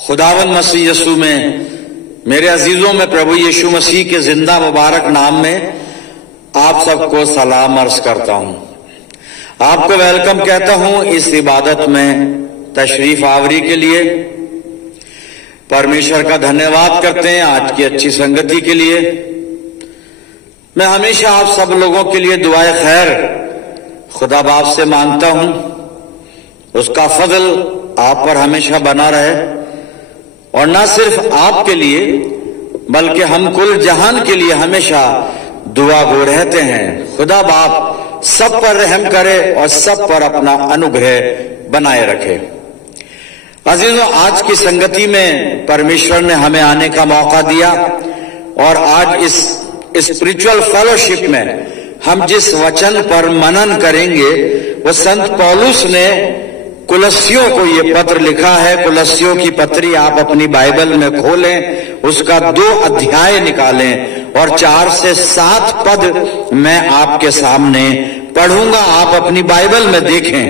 खुदावंद मसीह यीशु में मेरे अजीजों में प्रभु यीशु मसीह के जिंदा मुबारक नाम में आप सबको सलाम अर्ज करता हूं। आपको वेलकम कहता हूं इस इबादत में तशरीफ आवरी के लिए। परमेश्वर का धन्यवाद करते हैं आज की अच्छी संगति के लिए। मैं हमेशा आप सब लोगों के लिए दुआए खैर खुदा बाप से मांगता हूं, उसका फजल आप पर हमेशा बना रहे, और न सिर्फ आपके लिए बल्कि हम कुल जहान के लिए हमेशा दुआ गो रहते हैं। खुदा बाप सब पर रहम करे और सब पर अपना अनुग्रह बनाए रखे। अजीजों, आज की संगति में परमेश्वर ने हमें आने का मौका दिया, और आज इस स्पिरिचुअल फेलोशिप में हम जिस वचन पर मनन करेंगे वो संत पौलुस ने कुलस्सियों को ये पत्र लिखा है। कुलस्सियों की पत्री आप अपनी बाइबल में खोलें, उसका 2 अध्याय निकालें और 4 से 7 पद मैं आपके सामने पढ़ूंगा, आप अपनी बाइबल में देखें।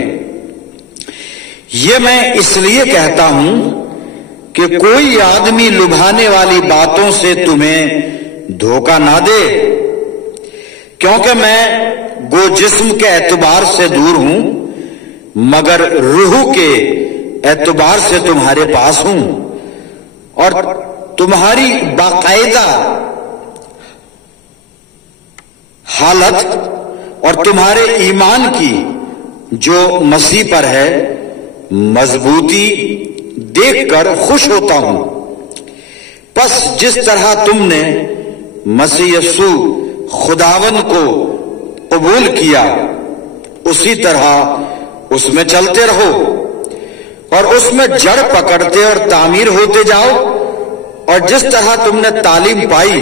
ये मैं इसलिए कहता हूं कि कोई आदमी लुभाने वाली बातों से तुम्हें धोखा ना दे, क्योंकि मैं गो जिस्म के एतबार से दूर हूं मगर रूह के एतबार से तुम्हारे पास हूं, और तुम्हारी बाकायदा हालत और तुम्हारे ईमान की जो मसीह पर है मजबूती देखकर खुश होता हूं। बस जिस तरह तुमने मसीह यीशु खुदावन को कबूल किया उसी तरह उसमें चलते रहो, और उसमें जड़ पकड़ते और तामीर होते जाओ, और जिस तरह तुमने तालीम पाई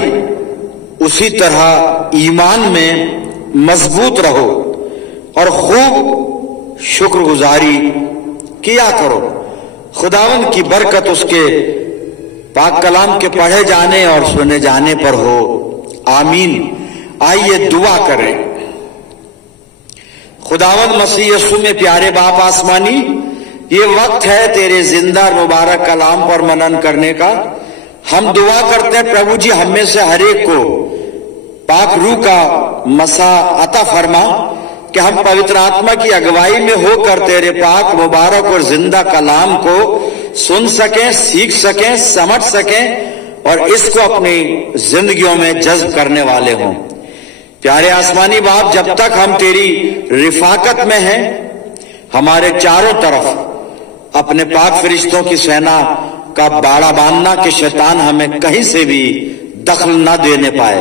उसी तरह ईमान में मजबूत रहो, और खूब शुक्रगुजारी किया करो। खुदावन की बरकत उसके पाक कलाम के पढ़े जाने और सुने जाने पर हो, आमीन। आइए दुआ करें। खुदावंद मसीह यीशु में प्यारे बाप आसमानी, ये वक्त है तेरे जिंदा मुबारक कलाम पर मनन करने का। हम दुआ करते हैं प्रभु जी, हम में से हर एक को पाक रूह का मसा अता फरमा कि हम पवित्र आत्मा की अगुवाई में होकर तेरे पाक मुबारक और जिंदा कलाम को सुन सकें, सीख सकें, समझ सकें और इसको अपनी जिंदगियों में जज्ब करने वाले हों। प्यारे आसमानी बाप, जब तक हम तेरी रिफाकत में हैं, हमारे चारों तरफ अपने पाक फरिश्तों की सेना का बाड़ा बांधना कि शैतान हमें कहीं से भी दखल न देने पाए।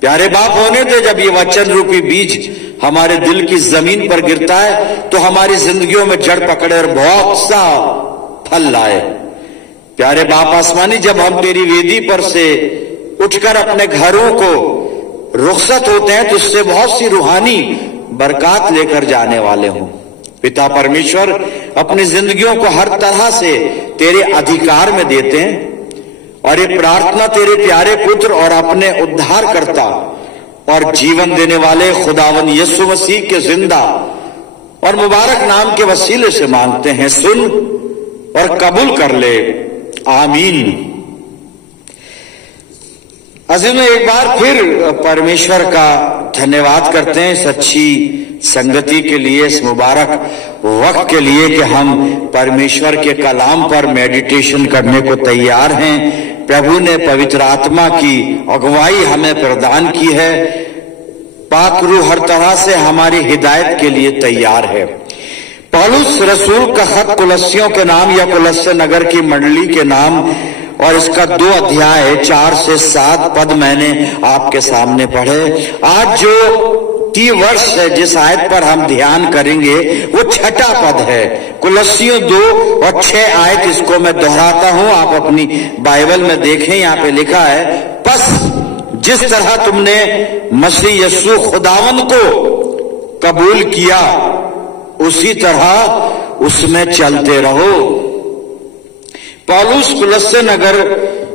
प्यारे बाप, होने दे जब ये वचन रूपी बीज हमारे दिल की जमीन पर गिरता है तो हमारी जिंदगियों में जड़ पकड़े और बहुत सा फल लाए। प्यारे बाप आसमानी, जब हम तेरी वेदी पर से उठकर अपने घरों को रुखसत होते हैं तो उससे बहुत सी रूहानी बरकत लेकर जाने वाले हों। पिता परमेश्वर अपनी जिंदगियों को हर तरह से तेरे अधिकार में देते हैं, और ये प्रार्थना तेरे प्यारे पुत्र और अपने उद्धारकर्ता और जीवन देने वाले खुदावन यीशु मसीह के जिंदा और मुबारक नाम के वसीले से मांगते हैं। सुन और कबूल कर ले, आमीन। अजीज में एक बार फिर परमेश्वर का धन्यवाद करते हैं इस अच्छी संगति के लिए, इस मुबारक वक्त के लिए कि हम परमेश्वर के कलाम पर मेडिटेशन करने को तैयार हैं। प्रभु ने पवित्र आत्मा की अगुवाई हमें प्रदान की है। पाक रूह हर तरह से हमारी हिदायत के लिए तैयार है। पौलुस रसूल का खत कुलस्सियों के नाम या कुलस्से नगर की मंडली के नाम, और इसका 2 अध्याय 4 से 7 पद मैंने आपके सामने पढ़े। आज जो 3 वर्ष है जिस आयत पर हम ध्यान करेंगे वो 6ठा पद है। कुलस्सियों 2 और 6 आयत, इसको मैं दोहराता हूं, आप अपनी बाइबल में देखें। यहाँ पे लिखा है, बस जिस तरह तुमने मसीह यीशु खुदावन को कबूल किया उसी तरह उसमें चलते रहो। पौलुस कुलस्से नगर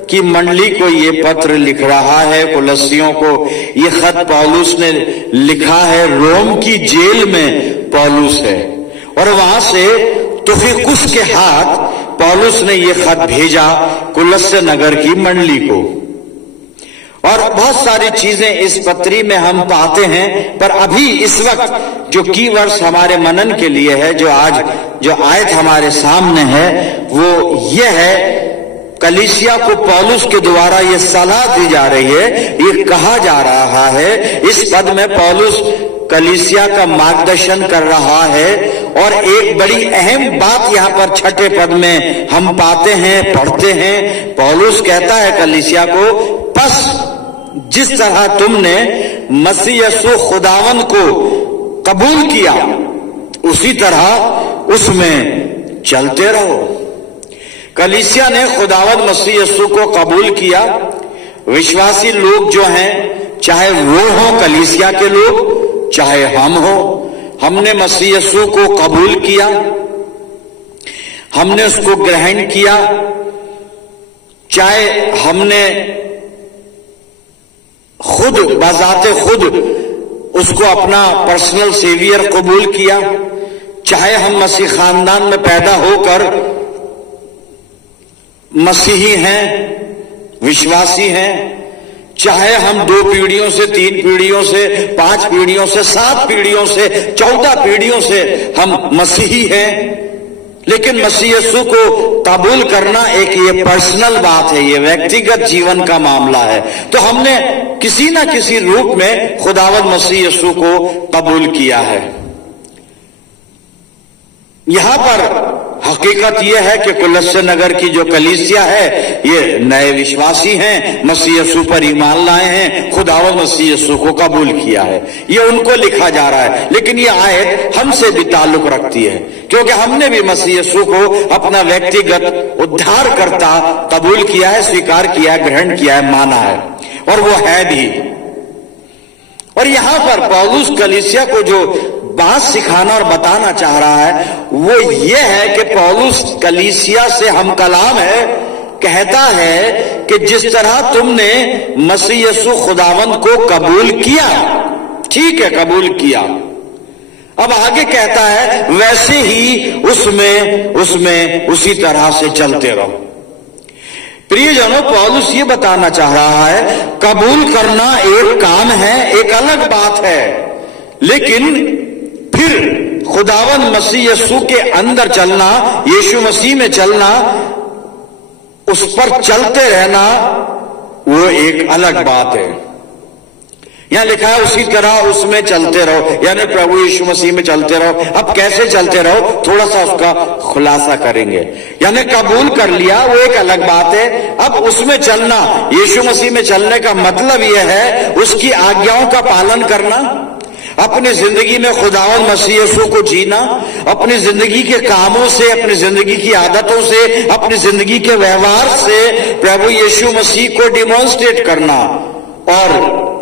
की मंडली को ये पत्र लिख रहा है। कुलस्सियों को ये खत पौलुस ने लिखा है। रोम की जेल में पौलुस है, और वहां से तुखिकुस के हाथ पौलुस ने ये खत भेजा कुलस्से नगर की मंडली को। और बहुत सारी चीजें इस पत्री में हम पाते हैं, पर अभी इस वक्त जो कीवर्ड्स हमारे मनन के लिए है, जो आज जो आयत हमारे सामने है, वो ये है, कलीसिया को पौलुस के द्वारा ये सलाह दी जा रही है, ये कहा जा रहा है। इस पद में पौलुस कलीसिया का मार्गदर्शन कर रहा है। और एक बड़ी अहम बात यहां पर छठे पद में हम पाते हैं, पढ़ते हैं। पौलुस कहता है कलीसिया को, बस जिस तरह तुमने मसीह यीशु खुदावन को कबूल किया, उसी तरह उसमें चलते रहो। कलीसिया ने खुदावन मसीह यीशु को कबूल किया। विश्वासी लोग जो हैं, चाहे वो हो कलीसिया के लोग, चाहे हम हो, हमने मसीह यीशु को कबूल किया, हमने उसको ग्रहण किया। चाहे हमने खुद बजाते खुद उसको अपना पर्सनल सेवियर कबूल किया, चाहे हम मसीह खानदान में पैदा होकर मसीही हैं, विश्वासी हैं, चाहे हम 2 पीढ़ियों से, 3 पीढ़ियों से, 5 पीढ़ियों से, 7 पीढ़ियों से, 14 पीढ़ियों से हम मसीही हैं, लेकिन मसीह यीशु को कबूल करना एक ये पर्सनल बात है, ये व्यक्तिगत जीवन का मामला है। तो हमने किसी ना किसी रूप में खुदावंद मसीह यीशु को कबूल किया है। यहां पर हकीकत यह है कि कुलस्से नगर की जो कलीसिया है, ये नए विश्वासी हैं, मसीह यीशु पर ईमान लाए हैं, खुदावंद मसीह यीशु को कबूल किया है, ये उनको लिखा जा रहा है। लेकिन ये आयत हमसे भी ताल्लुक रखती है, क्योंकि हमने भी मसीह यीशु को अपना व्यक्तिगत उद्धारकर्ता कबूल किया है, स्वीकार किया है, ग्रहण किया है, माना है, और वो है भी। और यहां पर पौलुस कलीसिया को जो बात सिखाना और बताना चाह रहा है, वो ये है कि पौलुस कलीसिया से हम कलाम है, कहता है कि जिस तरह तुमने मसीह यीशु खुदावंद को कबूल किया, ठीक है, कबूल किया, अब आगे कहता है वैसे ही उसमें उसी तरह से चलते रहो। प्रियजनों, पौलुस ये बताना चाह रहा है, कबूल करना एक काम है, एक अलग बात है, लेकिन फिर खुदावंद मसीह यीशु के अंदर चलना, यीशु मसीह में चलना, उस पर चलते रहना, वो एक अलग बात है। यहां लिखा है उसी तरह उसमें चलते रहो, यानी प्रभु यीशु मसीह में चलते रहो। अब कैसे चलते रहो, थोड़ा सा उसका खुलासा करेंगे। यानी कबूल कर लिया, वो एक अलग बात है, अब उसमें चलना, यीशु मसीह में चलने का मतलब यह है उसकी आज्ञाओं का पालन करना, अपनी जिंदगी में खुदावंद मसीह यीशु को जीना, अपनी जिंदगी के कामों से, अपनी जिंदगी की आदतों से, अपनी जिंदगी के व्यवहार से प्रभु यीशु मसीह को डिमॉन्स्ट्रेट करना, और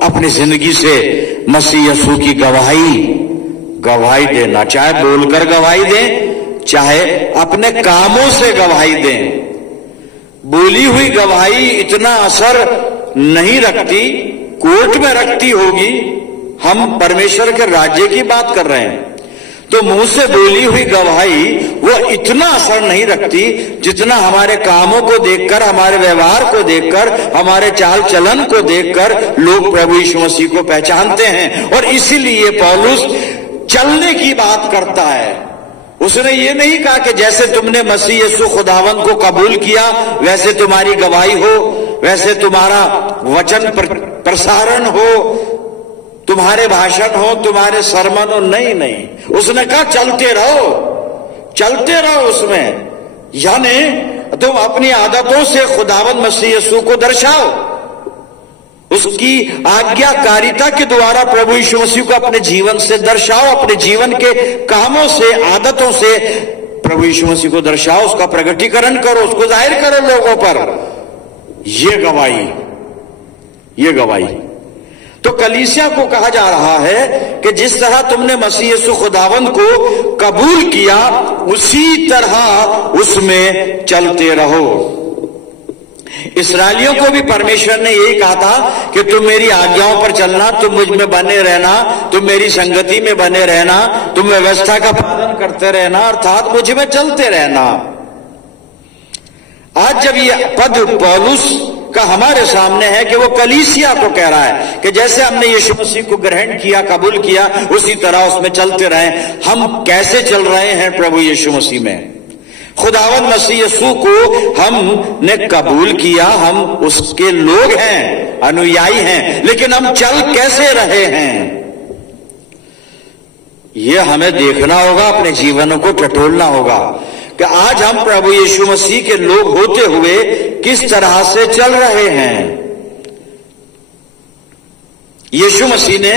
अपनी जिंदगी से मसीह यीशु की गवाही देना, चाहे बोलकर गवाही दें, चाहे अपने कामों से गवाही दें। बोली हुई गवाही इतना असर नहीं रखती, कोर्ट में रखती होगी, हम परमेश्वर के राज्य की बात कर रहे हैं, तो मुंह से बोली हुई गवाही वो इतना असर नहीं रखती जितना हमारे कामों को देखकर, हमारे व्यवहार को देखकर, हमारे चाल चलन को देखकर लोग प्रभु यीशु मसीह को पहचानते हैं। और इसीलिए पौलुस चलने की बात करता है। उसने ये नहीं कहा कि जैसे तुमने मसीह यीशु खुदावंद को कबूल किया वैसे तुम्हारी गवाही हो, वैसे तुम्हारा वचन प्रसारण हो, तुम्हारे भाषण हो, तुम्हारे सरमन हो, नहीं। उसने कहा चलते रहो उसमें, यानी तुम अपनी आदतों से खुदावंद मसीह यीशु को दर्शाओ, उसकी आज्ञाकारिता के द्वारा प्रभु यीशु मसीह को अपने जीवन से दर्शाओ, अपने जीवन के कामों से, आदतों से प्रभु यीशु मसीह को दर्शाओ, उसका प्रगटीकरण करो, उसको जाहिर करो लोगों पर। ये गवाही तो कलीसिया को कहा जा रहा है कि जिस तरह तुमने मसीह यीशु खुदावंद को कबूल किया, उसी तरह उसमें चलते रहो। इस्राएलियों को भी परमेश्वर ने यही कहा था कि तुम मेरी आज्ञाओं पर चलना, तुम मुझ में बने रहना, तुम मेरी संगति में बने रहना, तुम व्यवस्था का पालन करते रहना, अर्थात मुझ में चलते रहना। आज जब ये पद पौलुस का हमारे सामने है कि वो कलीसिया को कह रहा है कि जैसे हमने यीशु मसीह को ग्रहण किया, कबूल किया, उसी तरह उसमें चलते रहे। हम कैसे चल रहे हैं प्रभु यीशु मसीह में? खुदावंद मसीह यीशु को हमने कबूल किया, हम उसके लोग हैं, अनुयायी हैं, लेकिन हम चल कैसे रहे हैं ये हमें देखना होगा, अपने जीवनों को टटोलना होगा कि आज हम प्रभु यीशु मसीह के लोग होते हुए किस तरह से चल रहे हैं। यीशु मसीह ने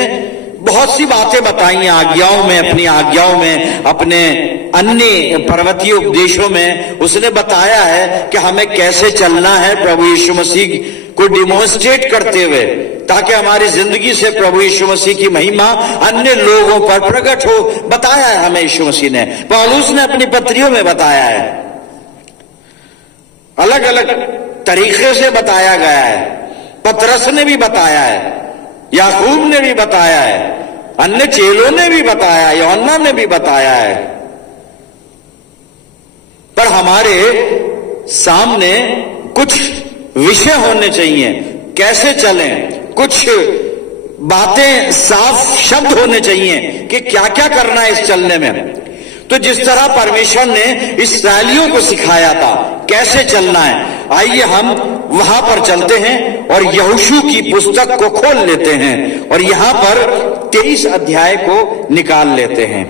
बहुत सी बातें बताई आज्ञाओं में, अपनी आज्ञाओं में, अपने अन्य पर्वतीय उपदेशों में उसने बताया है कि हमें कैसे चलना है प्रभु यीशु मसीह को डिमोन्स्ट्रेट करते हुए, ताकि हमारी जिंदगी से प्रभु यीशु मसीह की महिमा अन्य लोगों पर प्रकट हो। बताया है हमें यीशु मसीह ने, पौलुस ने अपनी पत्रियों में बताया है, अलग अलग तरीके से बताया गया है। पतरस ने भी बताया है, याकूब ने भी बताया है, अन्य चेलों ने भी बताया, यूहन्ना ने भी बताया है। पर हमारे सामने कुछ विषय होने चाहिए, कैसे चलें, कुछ बातें, साफ शब्द होने चाहिए कि क्या क्या करना है इस चलने में। तो जिस तरह परमेश्वर ने इस्राएलियों को सिखाया था कैसे चलना है, आइए हम वहां पर चलते हैं और यहोशू की पुस्तक को खोल लेते हैं और यहां पर 23 अध्याय को निकाल लेते हैं।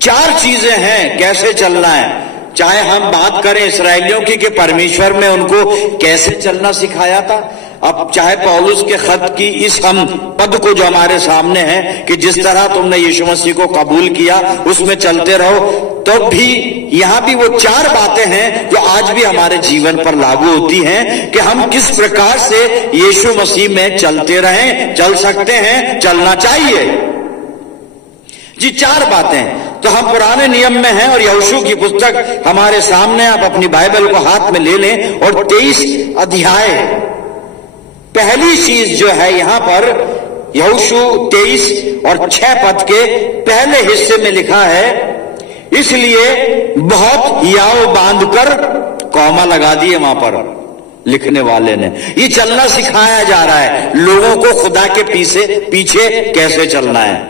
4 चीजें हैं कैसे चलना है। चाहे हम बात करें इस्राएलियों की कि परमेश्वर ने उनको कैसे चलना सिखाया था, अब चाहे पौलुस के खत की इस हम पद को जो हमारे सामने है कि जिस तरह तुमने यीशु मसीह को कबूल किया उसमें चलते रहो, तो भी यहां भी वो 4 बातें हैं जो आज भी हमारे जीवन पर लागू होती हैं कि हम किस प्रकार से यीशु मसीह में चलते रहें, चल सकते हैं, चलना चाहिए जी। 4 बातें तो हम पुराने नियम में हैं और यहोशू की पुस्तक हमारे सामने, आप अपनी बाइबल को हाथ में ले लें और 23 अध्याय, पहली चीज जो है यहां पर यहोशू 23 और 6 पद के पहले हिस्से में लिखा है, इसलिए बहुत हियाव बांधकर, कौमा लगा दिए वहां पर लिखने वाले ने। ये चलना सिखाया जा रहा है लोगों को खुदा के पीछे कैसे चलना है।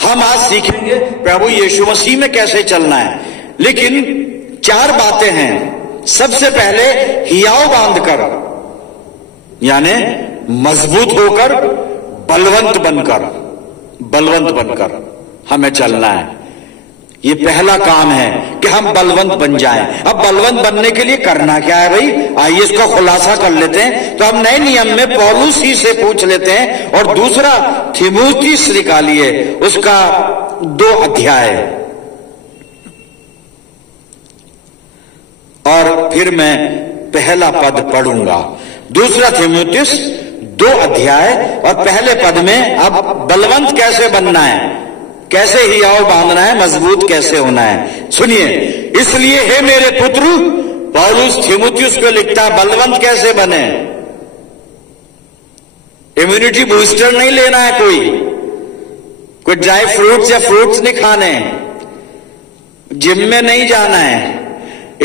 हम आज सीखेंगे प्रभु यीशु मसीह में कैसे चलना है, लेकिन 4 बातें हैं। सबसे पहले हियाव बांधकर, यानी मजबूत होकर, बलवंत बनकर हमें चलना है। ये पहला काम है कि हम बलवंत बन जाएं। अब बलवंत बनने के लिए करना क्या है भाई, आइए इसका खुलासा कर लेते हैं। तो हम नए नियम में पौलुस ही से पूछ लेते हैं और दूसरा थिमुथियुस निकालिए, उसका 2 अध्याय, और फिर मैं पहला पद पढ़ूंगा। दूसरा थिमुथियुस 2 अध्याय और पहले पद में अब बलवंत कैसे बनना है, कैसे हियाव बांधना है, मजबूत कैसे होना है, सुनिए। इसलिए हे मेरे पुत्र, पौलुस थिमुथियुस को लिखता है बलवंत कैसे बने। इम्यूनिटी बूस्टर नहीं लेना है, कोई ड्राई फ्रूट्स या फ्रूट्स नहीं खाने, जिम में नहीं जाना है।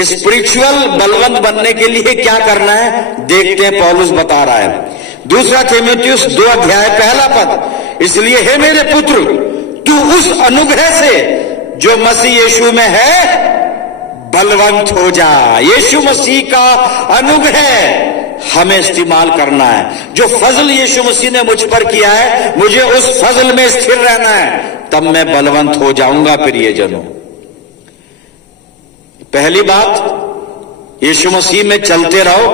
स्पिरिचुअल बलवंत बनने के लिए क्या करना है देखते हैं, पौलुस बता रहा है। दूसरा थिमुथियुस 2 अध्याय पहला पद, इसलिए हे मेरे पुत्र, तू उस अनुग्रह से जो मसीह यीशु में है बलवंत हो जा। यीशु मसीह का अनुग्रह हमें इस्तेमाल करना है। जो फजल यीशु मसीह ने मुझ पर किया है, मुझे उस फजल में स्थिर रहना है, तब मैं बलवंत हो जाऊंगा। प्रियजनों, पहली बात, यीशु मसीह में चलते रहो,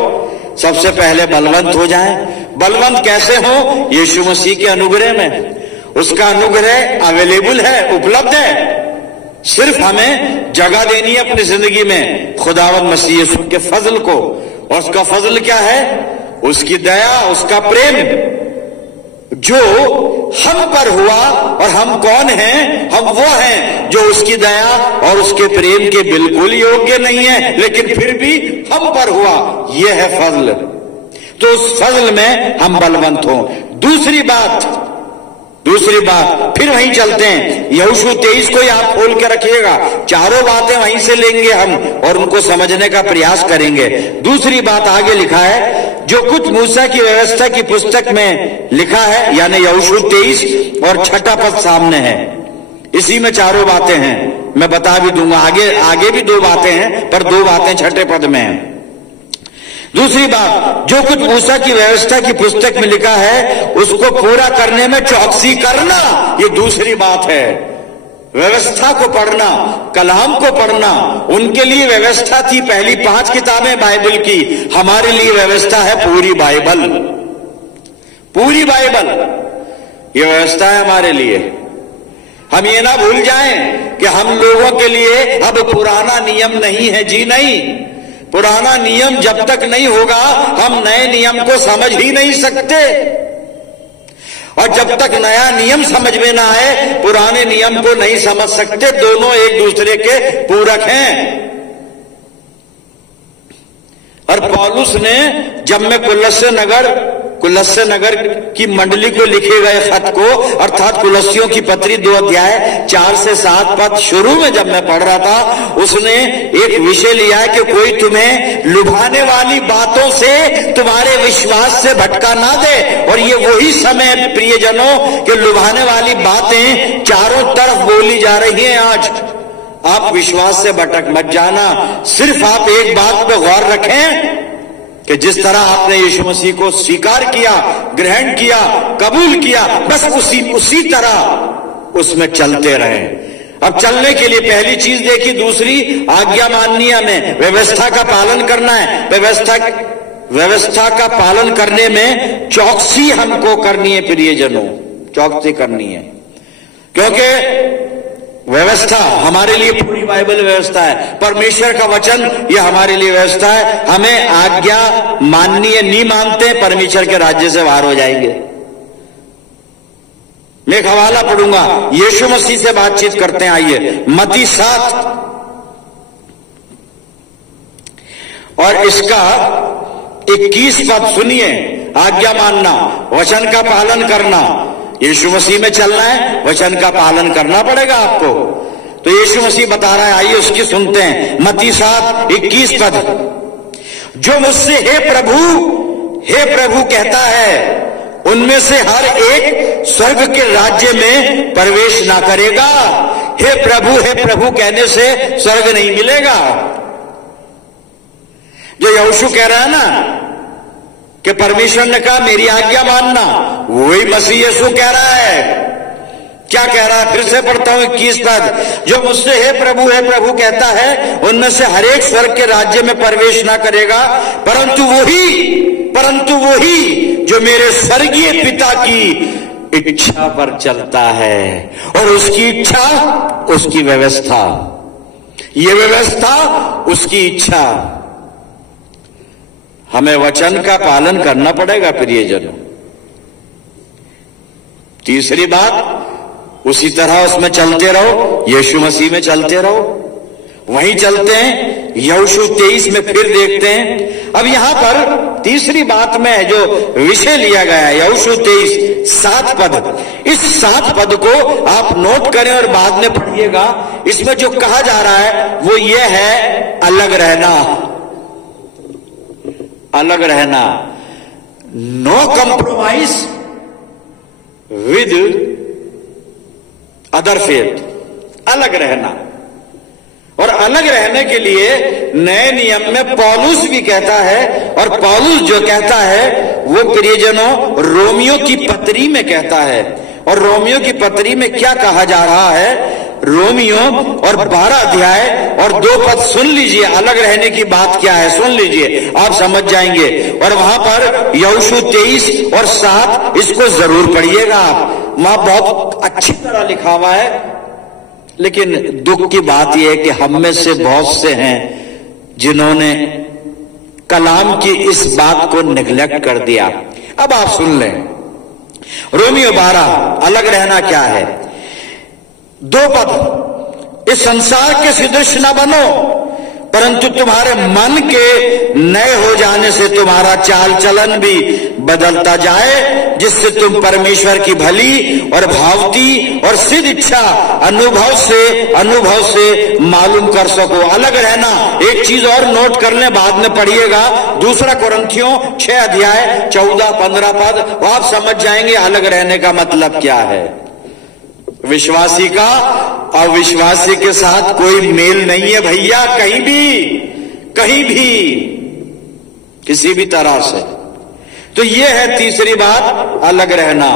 सबसे पहले बलवंत हो जाएं। बलवंत कैसे हो? यीशु मसीह के अनुग्रह में। उसका अनुग्रह अवेलेबल है, उपलब्ध है, सिर्फ हमें जगह देनी है अपनी जिंदगी में खुदावंद मसीह यीशु के फजल को। और उसका फजल क्या है? उसकी दया, उसका प्रेम जो हम पर हुआ। और हम कौन हैं? हम वो हैं जो उसकी दया और उसके प्रेम के बिल्कुल योग्य नहीं है, लेकिन फिर भी हम पर हुआ। यह है फजल। तो उस फजल में हम बलवंत हों। दूसरी बात, दूसरी बात, फिर वहीं चलते हैं, यहोशू 23 को ही आप खोल के रखिएगा, चारों बातें वहीं से लेंगे हम और उनको समझने का प्रयास करेंगे। दूसरी बात आगे लिखा है, जो कुछ मूसा की व्यवस्था की पुस्तक में लिखा है, यानी यहोशू 23 और 6 पद सामने है, इसी में चारों बातें हैं। मैं बता भी दूंगा, आगे भी 2 बातें हैं, पर 2 बातें 6 पद में हैं। दूसरी बात, जो कुछ मूसा की व्यवस्था की पुस्तक में लिखा है उसको पूरा करने में चौकसी करना, ये दूसरी बात है। व्यवस्था को पढ़ना, कलाम को पढ़ना, उनके लिए व्यवस्था थी पहली 5 किताबें बाइबल की, हमारे लिए व्यवस्था है पूरी बाइबल। पूरी बाइबल ये व्यवस्था है हमारे लिए। हम ये ना भूल जाएं कि हम लोगों के लिए अब पुराना नियम नहीं है, जी नहीं। पुराना नियम जब तक नहीं होगा हम नए नियम को समझ ही नहीं सकते, और जब तक नया नियम समझ में ना आए पुराने नियम को नहीं समझ सकते। दोनों एक दूसरे के पूरक हैं। और पौलुस ने जब मैं कुलस्से नगर की मंडली को लिखे गए खत को, अर्थात कुलस्सियों की पत्री 2 अध्याय 4 से 7 पद शुरू में जब मैं पढ़ रहा था, उसने एक विषय लिया है कि कोई तुम्हें लुभाने वाली बातों से तुम्हारे विश्वास से भटका ना दे। और ये वही समय प्रियजनों कि लुभाने वाली बातें चारों तरफ बोली जा रही हैं आज। आप विश्वास से भटक मत जाना। सिर्फ आप एक बात पे गौर रखें कि जिस तरह आपने यीशु मसीह को स्वीकार किया, ग्रहण किया, कबूल किया, बस उसी तरह उसमें चलते रहें। अब चलने के लिए पहली चीज देखी, दूसरी आज्ञा माननीय में व्यवस्था का पालन करना है। व्यवस्था का पालन करने में चौकसी हमको करनी है प्रियजनों, चौकसी करनी है, क्योंकि व्यवस्था हमारे लिए पूरी बाइबल व्यवस्था है, परमेश्वर का वचन ये हमारे लिए व्यवस्था है। हमें आज्ञा माननीय नहीं मानते परमेश्वर के राज्य से बाहर हो जाएंगे। मैं एक हवाला पढ़ूंगा, यीशु मसीह से बातचीत करते हैं। आइए मत्ती 7 और इसका 21 पद सुनिए। आज्ञा मानना, वचन का पालन करना, यीशु मसीह में चलना है, वचन का पालन करना पड़ेगा आपको। तो यीशु मसीह बता रहा है, आइए उसकी सुनते हैं। मत्ती 7:21 पद, जो मुझसे हे प्रभु कहता है उनमें से हर एक स्वर्ग के राज्य में प्रवेश ना करेगा। हे प्रभु कहने से स्वर्ग नहीं मिलेगा। जो यहोशू कह रहा है ना कि परमेश्वर ने कहा मेरी आज्ञा मानना, वही मसीह यीशु कह रहा है। क्या कह रहा है? फिर से पढ़ता हूं 21 पद, जो मुझसे हे प्रभु कहता है उनमें से हर एक स्वर्ग के राज्य में प्रवेश ना करेगा, परंतु वही जो मेरे स्वर्गीय पिता की इच्छा पर चलता है। और उसकी इच्छा उसकी व्यवस्था, ये व्यवस्था उसकी इच्छा। हमें वचन का पालन करना पड़ेगा प्रियजनों। तीसरी बात, उसी तरह उसमें चलते रहो, यीशु मसीह में चलते रहो। वहीं चलते हैं, यहोशू 23 में फिर देखते हैं। अब यहां पर तीसरी बात में जो विषय लिया गया है, यहोशू 23 7 पद, इस 7 पद को आप नोट करें और बाद में पढ़िएगा। इसमें जो कहा जा रहा है वो ये है, अलग रहना, अलग रहना, no compromise with other faith, अलग रहना। और अलग रहने के लिए नए नियम में पौलुस भी कहता है, और पौलुस जो कहता है वो प्रियजनों रोमियो की पत्री में कहता है। और रोमियो की पत्री में क्या कहा जा रहा है? रोमियो और 12 अध्याय और 2 पद सुन लीजिए, अलग रहने की बात क्या है सुन लीजिए, आप समझ जाएंगे। और वहां पर यहोशू 23 और 7 इसको जरूर पढ़िएगा आप, वहां बहुत अच्छी तरह लिखा हुआ है। लेकिन दुख की बात यह है कि हम में से बहुत से हैं जिन्होंने कलाम की इस बात को निगलेक्ट कर दिया। अब आप सुन लें, रोमियो 12, अलग रहना क्या है? 2 पद, इस संसार के सदृश न बनो, परंतु तुम्हारे मन के नए हो जाने से तुम्हारा चाल चलन भी बदलता जाए, जिससे तुम परमेश्वर की भली और भावती और सिद्ध इच्छा अनुभव से मालूम कर सको। अलग रहना, एक चीज और नोट कर लें, बाद में पढ़िएगा, दूसरा कुरिन्थियों 6 अध्याय 14-15 पद, आप समझ जाएंगे अलग रहने का मतलब क्या है। विश्वासी का अविश्वासी के साथ कोई मेल नहीं है भैया, कहीं भी किसी भी तरह से। तो ये है तीसरी बात, अलग रहना।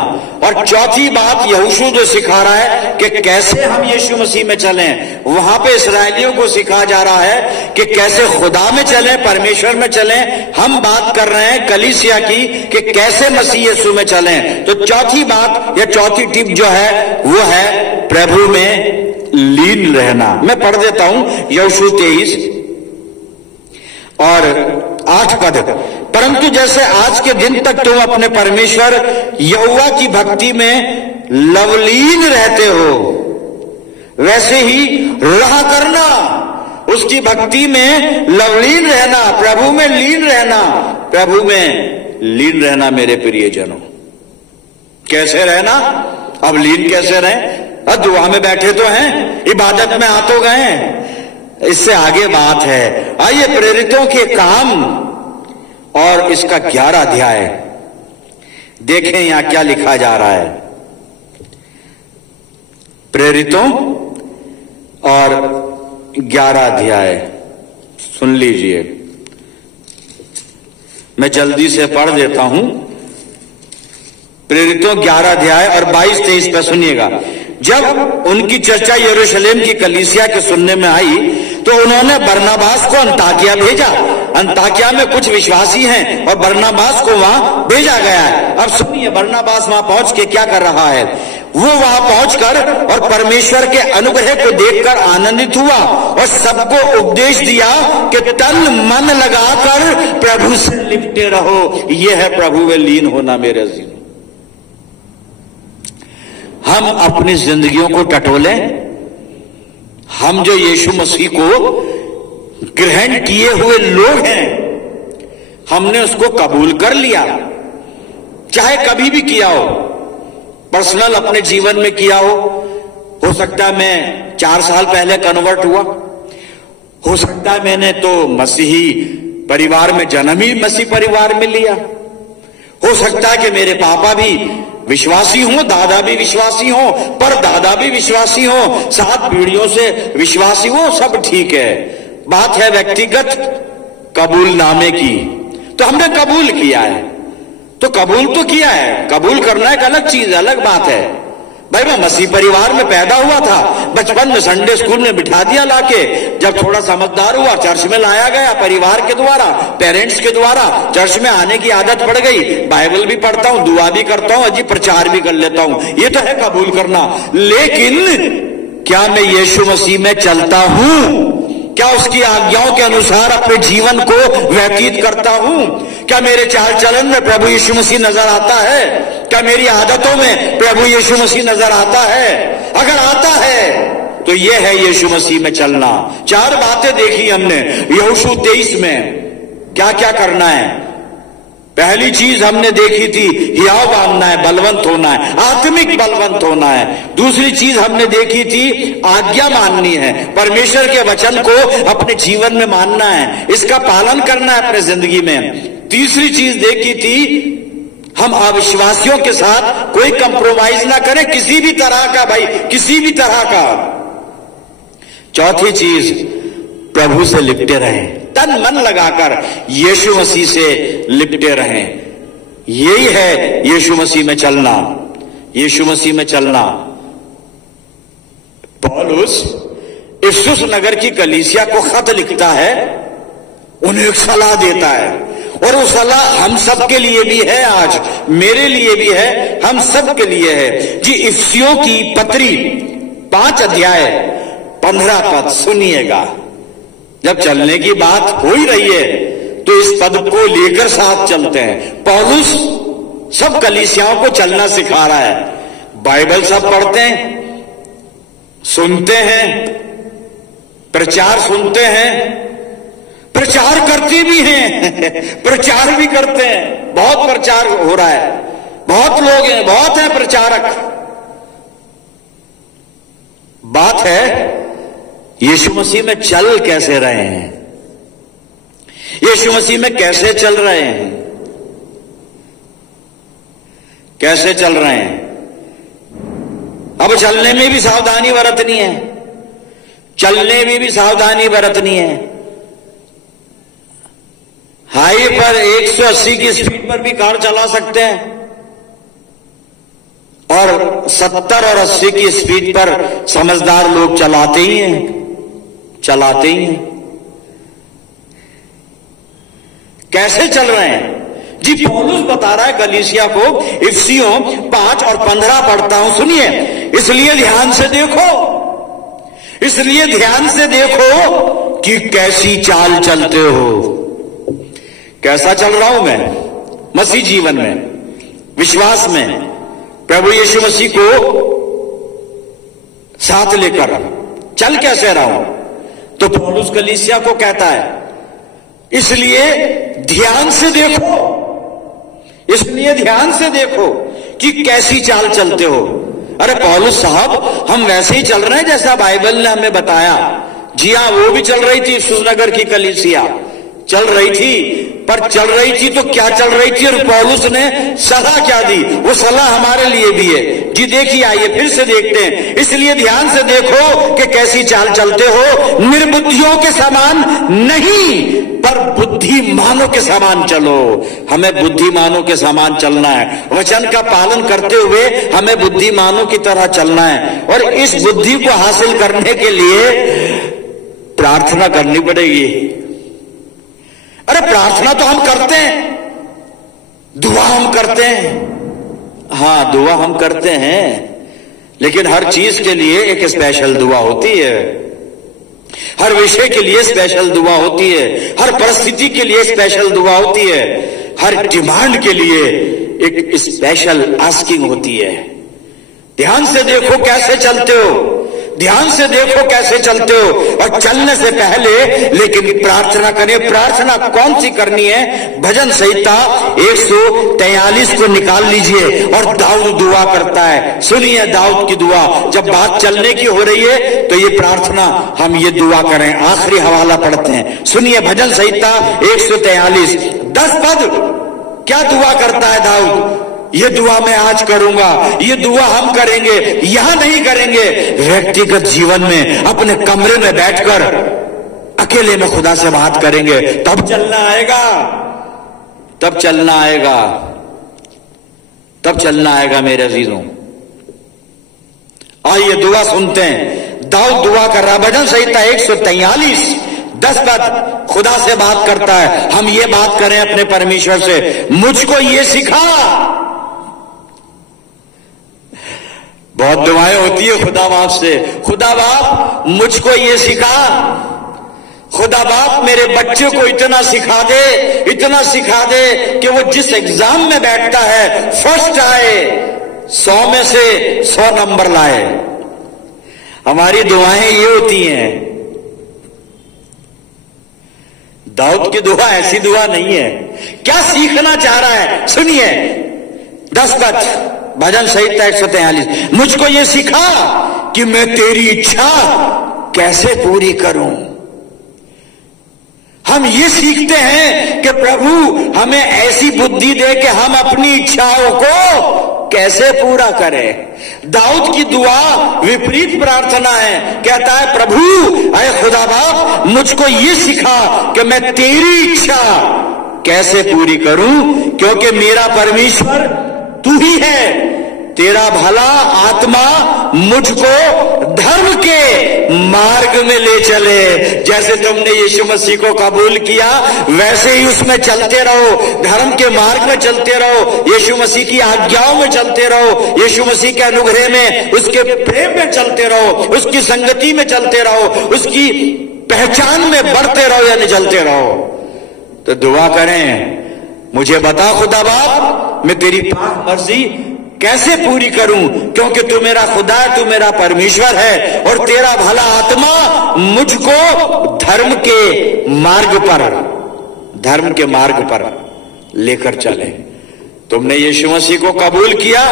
और चौथी बात यहोशू जो सिखा रहा है कि कैसे हम यीशु मसीह में चलें। वहां पे इस्राएलियों को सिखा जा रहा है कि कैसे खुदा में चलें, परमेश्वर में चलें। हम बात कर रहे हैं कलीसिया की कि कैसे मसीह यीशु में चलें। तो चौथी बात या चौथी टिप जो है वो है प्रभु में लीन रहना। मैं पढ़ देता हूं यहोशू 23 और 8 पद। परंतु जैसे आज के दिन तक तुम अपने परमेश्वर यहोवा की भक्ति में लवलीन रहते हो, वैसे ही रहा करना। उसकी भक्ति में लवलीन रहना, प्रभु में लीन रहना। प्रभु में लीन रहना मेरे प्रियजनों। कैसे रहना? अब लीन कैसे रहें? अब दुआ में बैठे तो हैं, इबादत में आ तो गए, इससे आगे बात है। आइए प्रेरितों के काम और इसका 11 अध्याय देखें, यहां क्या लिखा जा रहा है। प्रेरितों और 11 अध्याय सुन लीजिए, मैं जल्दी से पढ़ देता हूं। प्रेरितों 11 अध्याय और 22-23 पर सुनिएगा। जब उनकी चर्चा यरूशलेम की कलीसिया के सुनने में आई तो उन्होंने बरनबास को अंताकिया भेजा। अंताकिया में कुछ विश्वासी हैं और बरनबास को वहां भेजा गया है। अब सुनिए, बरनबास वहां पहुंच के क्या कर रहा है। वो वहां पहुंचकर और परमेश्वर के अनुग्रह को देखकर आनंदित हुआ और सबको उपदेश दिया कि तन मन लगाकर प्रभु से लिपटे रहो। यह है प्रभु में लीन होना मेरे अजीज। हम अपनी जिंदगियों को टटोलें। हम जो यीशु मसीह को ग्रहण किए हुए लोग हैं, हमने उसको कबूल कर लिया, चाहे कभी भी किया हो, पर्सनल अपने जीवन में किया हो सकता है मैं 4 साल पहले कन्वर्ट हुआ, हो सकता है मैंने तो मसीही परिवार में जन्म ही मसीह परिवार में लिया, हो सकता है कि मेरे पापा भी विश्वासी हो, दादा भी विश्वासी हो, पर दादा भी विश्वासी हो, 7 पीढ़ियों से विश्वासी हो, सब ठीक है। बात है व्यक्तिगत कबूलनामे की। तो हमने कबूल किया है, तो कबूल तो किया है, कबूल करना एक अलग चीज, अलग बात है। भाई मैं मसीह परिवार में पैदा हुआ था, बचपन में संडे स्कूल में बिठा दिया लाके, जब थोड़ा समझदार हुआ चर्च में लाया गया परिवार के द्वारा, पेरेंट्स के द्वारा, चर्च में आने की आदत पड़ गई, बाइबल भी पढ़ता हूं, दुआ भी करता हूं, अजी प्रचार भी कर लेता हूं। ये तो है कबूल करना। लेकिन क्या मैं यीशु मसीह में चलता हूं? क्या उसकी आज्ञाओं के अनुसार अपने जीवन को व्यतीत करता हूं? क्या मेरे चाल चलन में प्रभु यीशु मसीह नजर आता है? क्या मेरी आदतों में प्रभु यीशु मसीह नजर आता है? अगर आता है तो यह है यीशु मसीह में चलना। 4 बातें देखी हमने यहोशू 23 में, क्या क्या करना है। पहली चीज हमने देखी थी हियाव बांधना है, बलवंत होना है, आत्मिक बलवंत होना है। दूसरी चीज हमने देखी थी आज्ञा माननी है, परमेश्वर के वचन को अपने जीवन में मानना है, इसका पालन करना है अपने जिंदगी में। तीसरी चीज देखी थी हम अविश्वासियों के साथ कोई कंप्रोमाइज ना करें, किसी भी तरह का, भाई किसी भी तरह का। चौथी चीज प्रभु से लिपटे रहें, तन मन लगाकर यीशु मसीह से लिपटे रहें। यही है यीशु मसीह में चलना, यीशु मसीह में चलना। पौलुस इफिसुस नगर की कलीसिया को खत लिखता है, उन्हें एक सलाह देता है, और वो सलाह हम सब के लिए भी है, आज मेरे लिए भी है, हम सब के लिए है जी। इफिसियों की पत्री 5 अध्याय 15 पद सुनिएगा। जब चलने की बात हो ही रही है तो इस पद को लेकर साथ चलते हैं। पौलुस सब कलीसियाओं को चलना सिखा रहा है। बाइबल सब पढ़ते हैं, सुनते हैं, प्रचार सुनते हैं, प्रचार करते भी हैं प्रचार भी करते हैं, बहुत प्रचार हो रहा है, बहुत लोग हैं, बहुत हैं प्रचारक। बात है यीशु मसीह में चल कैसे रहे हैं, यीशु मसीह में कैसे चल रहे हैं, कैसे चल रहे हैं। अब चलने में भी सावधानी बरतनी है, चलने में भी सावधानी बरतनी है। हाई पर 180 की स्पीड पर भी कार चला सकते हैं और 70 और 80 की स्पीड पर समझदार लोग चलाते ही हैं, चलाते ही हैं। कैसे चल रहे हैं जी? पौलुस बता रहा है कलीसिया को, इफिसियों 5 और 15 पढ़ता हूं, सुनिए। इसलिए ध्यान से देखो, इसलिए ध्यान से देखो कि कैसी चाल चलते हो। कैसा चल रहा हूं मैं मसीह जीवन में, विश्वास में, प्रभु यीशु मसीह को साथ लेकर चल कैसे रहा हूं? तो पौलुस कलीसिया को कहता है इसलिए ध्यान से देखो, इसलिए ध्यान से देखो कि कैसी चाल चलते हो। अरे पौलुस साहब, हम वैसे ही चल रहे हैं जैसा बाइबल ने हमें बताया। जी हां, वो भी चल रही थी, सुनगर की कलीसिया चल रही थी, पर चल रही थी तो क्या चल रही थी और पौलुस ने सलाह क्या दी, वो सलाह हमारे लिए भी है। जी देखिए, आइए फिर से देखते हैं। इसलिए ध्यान से देखो कि कैसी चाल चलते हो, निर्बुद्धियों के समान नहीं पर बुद्धिमानों के समान चलो। हमें बुद्धिमानों के समान चलना है, वचन का पालन करते हुए हमें बुद्धिमानों की तरह चलना है। और इस बुद्धि को हासिल करने के लिए प्रार्थना करनी पड़ेगी। अरे प्रार्थना तो हम करते हैं, दुआ हम करते हैं, हाँ दुआ हम करते हैं, लेकिन हर चीज के लिए एक स्पेशल दुआ होती है, हर विषय के लिए स्पेशल दुआ होती है, हर परिस्थिति के लिए स्पेशल दुआ होती है, हर डिमांड के लिए एक स्पेशल आस्किंग होती है। ध्यान से देखो कैसे चलते हो, ध्यान से देखो कैसे चलते हो। और चलने से पहले लेकिन प्रार्थना करें। प्रार्थना कौन सी करनी है? भजन संहिता 143 को निकाल लीजिए और दाऊद दुआ करता है। सुनिए दाऊद की दुआ। जब बात चलने की हो रही है तो ये प्रार्थना, हम ये दुआ करें। आखिरी हवाला पढ़ते हैं, सुनिए भजन संहिता 143 10 पद। क्या दुआ करता है दाऊद? ये दुआ मैं आज करूंगा, ये दुआ हम करेंगे। यहां नहीं करेंगे, व्यक्तिगत जीवन में अपने कमरे में बैठकर अकेले में खुदा से बात करेंगे, तब चलना आएगा, तब चलना आएगा, तब चलना आएगा मेरे अजीजों। आइए दुआ सुनते हैं। दाऊद दुआ कर रहा, भजन संहिता 143 10 पद। खुदा से बात करता है। हम ये बात करें अपने परमेश्वर से, मुझको ये सिखा। बहुत दुआएं होती है खुदा बाप से, खुदा बाप मुझको ये सिखा, खुदा बाप मेरे बच्चे को इतना सिखा दे, इतना सिखा दे कि वो जिस एग्जाम में बैठता है फर्स्ट आए, 100 में से 100 नंबर लाए। हमारी दुआएं ये होती हैं। दाऊद की दुआ ऐसी दुआ नहीं है। क्या सीखना चाह रहा है? सुनिए 10 पद, भजन संहिता 143। मुझको ये सिखा कि मैं तेरी इच्छा कैसे पूरी करूं। हम ये सीखते हैं कि प्रभु हमें ऐसी बुद्धि दे कि हम अपनी इच्छाओं को कैसे पूरा करें। दाऊद की दुआ विपरीत प्रार्थना है। कहता है प्रभु अरे खुदा बाप मुझको ये सिखा कि मैं तेरी इच्छा कैसे पूरी करूं, क्योंकि मेरा परमेश्वर तू ही है। तेरा भला आत्मा मुझको धर्म के मार्ग में ले चले। जैसे तुमने यीशु मसीह को कबूल किया वैसे ही उसमें चलते रहो, धर्म के मार्ग में चलते रहो, यीशु मसीह की आज्ञाओं में चलते रहो, यीशु मसीह के अनुग्रह में, उसके प्रेम में चलते रहो, उसकी संगति में चलते रहो, उसकी पहचान में बढ़ते रहो, यानी चलते रहो। तो दुआ करें, मुझे बता खुदा बाप मैं तेरी पाक मर्जी कैसे पूरी करूं, क्योंकि तू मेरा खुदा है, तू मेरा परमेश्वर है, और तेरा भला आत्मा मुझको धर्म के मार्ग पर, धर्म के मार्ग पर लेकर चले। तुमने यीशु मसीह को कबूल किया,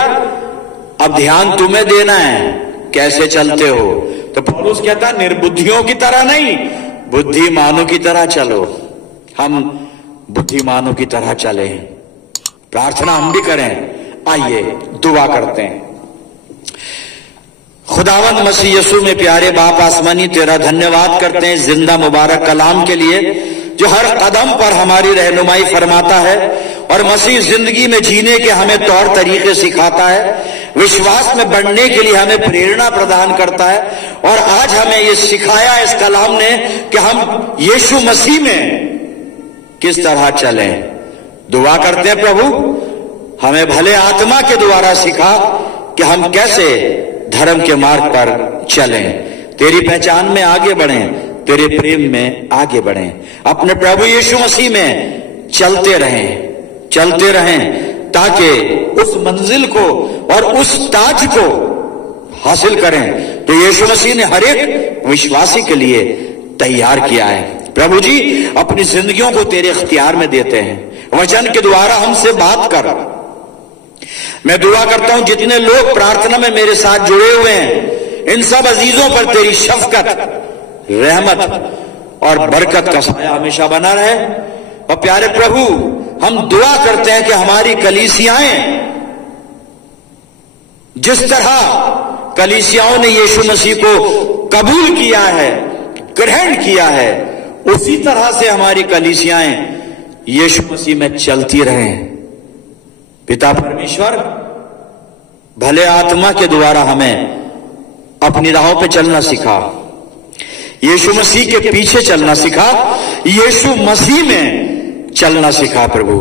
अब ध्यान तुम्हें देना है कैसे चलते हो। तो पौलुस कहता निर्बुद्धियों की तरह नहीं, बुद्धिमानों की तरह चलो। हम बुद्धिमानों की तरह चले। प्रार्थना हम भी करें। आइए दुआ करते हैं। खुदावंद मसीह यीशु में प्यारे बाप आसमानी, तेरा धन्यवाद करते हैं जिंदा मुबारक कलाम के लिए, जो हर कदम पर हमारी रहनुमाई फरमाता है और मसीह जिंदगी में जीने के हमें तौर तरीके सिखाता है, विश्वास में बढ़ने के लिए हमें प्रेरणा प्रदान करता है। और आज हमें ये सिखाया इस कलाम ने कि हम यीशु मसीह में किस तरह चलें। दुआ करते हैं प्रभु, हमें भले आत्मा के द्वारा सिखा कि हम कैसे धर्म के मार्ग पर चलें, तेरी पहचान में आगे बढ़ें, तेरे प्रेम में आगे बढ़ें, अपने प्रभु यीशु मसीह में चलते रहें ताकि उस मंजिल को और उस ताज को हासिल करें तो यीशु मसीह ने हर एक विश्वासी के लिए तैयार किया है। प्रभु जी, अपनी जिंदगियों को तेरे इख्तियार में देते हैं, वचन के द्वारा हमसे बात कर। मैं दुआ करता हूं जितने लोग प्रार्थना में मेरे साथ जुड़े हुए हैं, इन सब अजीजों पर तेरी शफकत, रहमत और बरकत का साया हमेशा बना रहे। और प्यारे प्रभु, हम दुआ करते हैं कि हमारी कलीसियाएं जिस तरह कलीसियाओं ने यीशु मसीह को कबूल किया है, ग्रहण किया है, उसी तरह से हमारी कलीसियाएं यीशु मसीह में चलती रहें। पिता परमेश्वर, भले आत्मा के द्वारा हमें अपनी राहों पे चलना सिखा, यीशु मसीह के पीछे चलना सिखा, यीशु मसीह में चलना सिखा। प्रभु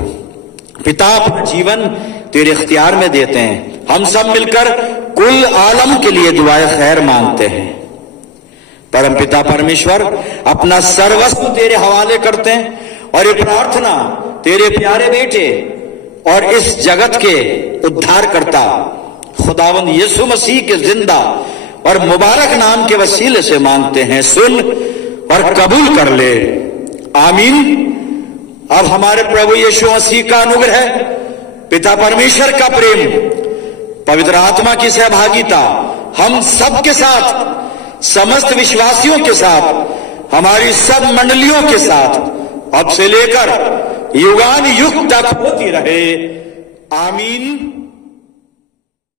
पिता, अपना जीवन तेरे इख्तियार में देते हैं। हम सब मिलकर कुल आलम के लिए दुआए खैर मांगते हैं। परम पिता परमेश्वर, अपना सर्वस्व तेरे हवाले करते हैं और ये प्रार्थना तेरे प्यारे बेटे और इस जगत के उद्धारकर्ता खुदावंद यीशु मसीह के जिंदा और मुबारक नाम के वसीले से मांगते हैं। सुन और कबूल कर ले, आमीन। अब हमारे प्रभु यीशु मसीह का अनुग्रह, पिता परमेश्वर का प्रेम, पवित्र आत्मा की सहभागिता हम सब के साथ, समस्त विश्वासियों के साथ, हमारी सब मंडलियों के साथ अब से लेकर युगान युग तक होती रहे। आमीन।